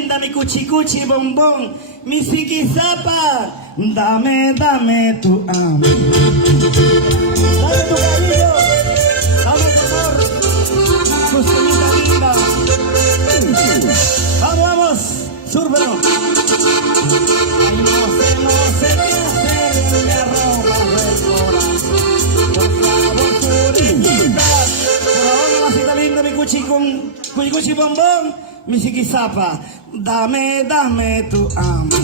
linda, mi cuchi bombón, mi ziquizapa, dame tu amor. Dame tu cariño, dame tu amor, cosita linda. Vamos, súrbelo. Ay, no sé qué hacer, me robas el corazón. Por favor, Surinita, por favor, mamacita linda, mi cuchi bombón, mi ziquizapa, dame tu amor.